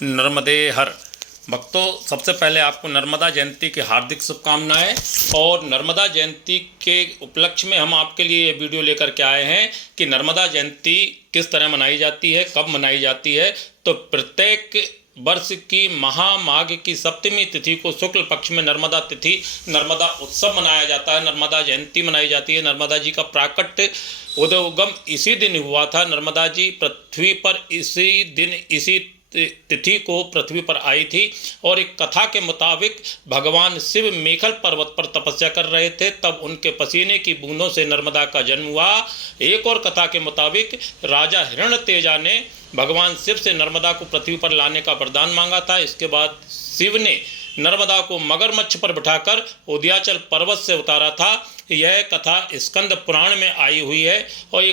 नर्मदे हर। भक्तों, सबसे पहले आपको नर्मदा जयंती की हार्दिक शुभकामनाएं। और नर्मदा जयंती के उपलक्ष्य में हम आपके लिए ये वीडियो लेकर के आए हैं कि नर्मदा जयंती किस तरह मनाई जाती है, कब मनाई जाती है। तो प्रत्येक वर्ष की महामाघ की सप्तमी तिथि को शुक्ल पक्ष में नर्मदा तिथि, नर्मदा उत्सव मनाया जाता है, नर्मदा जयंती मनाई जाती है। नर्मदा जी का प्राकट्य उद्गम इसी दिन हुआ था। नर्मदा जी पृथ्वी पर इसी दिन, इसी तिथि को पृथ्वी पर आई थी। और एक कथा के मुताबिक भगवान शिव मेखल पर्वत पर तपस्या कर रहे थे, तब उनके पसीने की बूंदों से नर्मदा का जन्म हुआ। एक और कथा के मुताबिक राजा हिरण्यतेजा ने भगवान शिव से नर्मदा को पृथ्वी पर लाने का वरदान मांगा था। इसके बाद शिव ने नर्मदा को मगरमच्छ पर बिठाकर उदयाचल पर्वत से उतारा था। यह कथा स्कंद पुराण में आई हुई है। और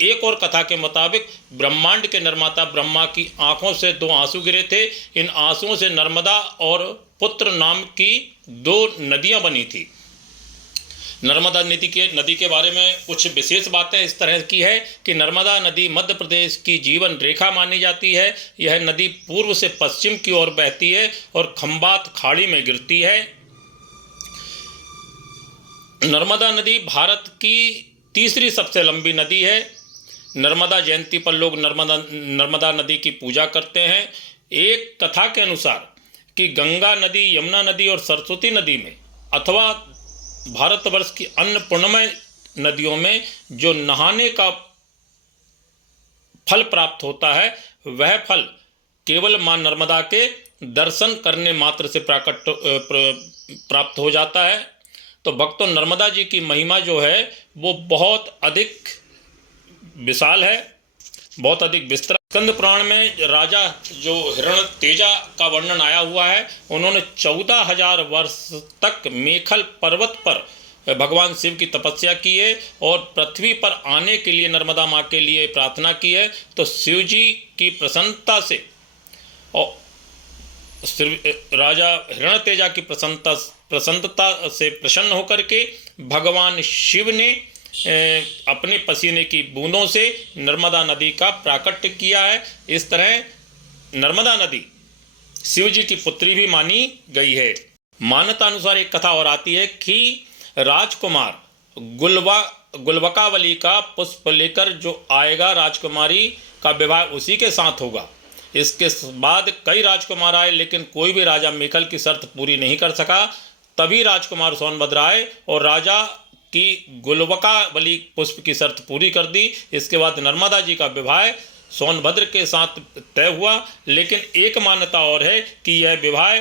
एक और कथा के मुताबिक ब्रह्मांड के निर्माता ब्रह्मा की आंखों से 2 आंसू गिरे थे। इन आंसुओं से नर्मदा और पुत्र नाम की 2 नदियां बनी थी। नर्मदा नदी के बारे में कुछ विशेष बातें इस तरह की है कि नर्मदा नदी मध्य प्रदेश की जीवन रेखा मानी जाती है। यह नदी पूर्व से पश्चिम की ओर बहती है और खंबात खाड़ी में गिरती है। नर्मदा नदी भारत की तीसरी सबसे लंबी नदी है। नर्मदा जयंती पर लोग नर्मदा नदी की पूजा करते हैं। एक कथा के अनुसार कि गंगा नदी, यमुना नदी और सरस्वती नदी में अथवा भारतवर्ष की अन्य पुण्यमय नदियों में जो नहाने का फल प्राप्त होता है, वह फल केवल मां नर्मदा के दर्शन करने मात्र से प्राप्त हो जाता है। तो भक्तों, नर्मदा जी की महिमा जो है वो बहुत अधिक विशाल है, बहुत अधिक विस्तृत। स्कंद पुराण में राजा जो हिरण्यतेजा का वर्णन आया हुआ है, उन्होंने 14,000 वर्ष तक मेखल पर्वत पर भगवान शिव की तपस्या की है और पृथ्वी पर आने के लिए नर्मदा माँ के लिए प्रार्थना की है। तो शिव जी की प्रसन्नता से और राजा हिरण्यतेजा की प्रसन्नता से प्रसन्न होकर के भगवान शिव ने अपने पसीने की बूंदों से नर्मदा नदी का प्राकट्य किया है। इस तरह नर्मदा नदी शिव जी की पुत्री भी मानी गई है। मान्यता अनुसार एक कथा और आती है कि राजकुमार गुलवकावली का पुष्प लेकर जो आएगा, राजकुमारी का विवाह उसी के साथ होगा। इसके बाद कई राजकुमार आए, लेकिन कोई भी राजा मेखल की शर्त पूरी नहीं कर सका। तभी राजकुमार सोनभद्र आए और राजा की गुलवकावली पुष्प की शर्त पूरी कर दी। इसके बाद नर्मदा जी का विवाह सोनभद्र के साथ तय हुआ। लेकिन एक मान्यता और है कि यह विवाह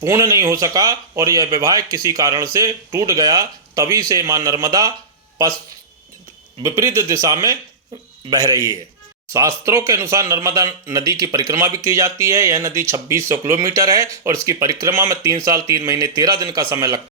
पूर्ण नहीं हो सका और यह विवाह किसी कारण से टूट गया। तभी से मां नर्मदा विपरीत दिशा में बह रही है। शास्त्रों के अनुसार नर्मदा नदी की परिक्रमा भी की जाती है। यह नदी 2600 किलोमीटर है और इसकी परिक्रमा में 3 साल 3 महीने 13 दिन का समय लगता है।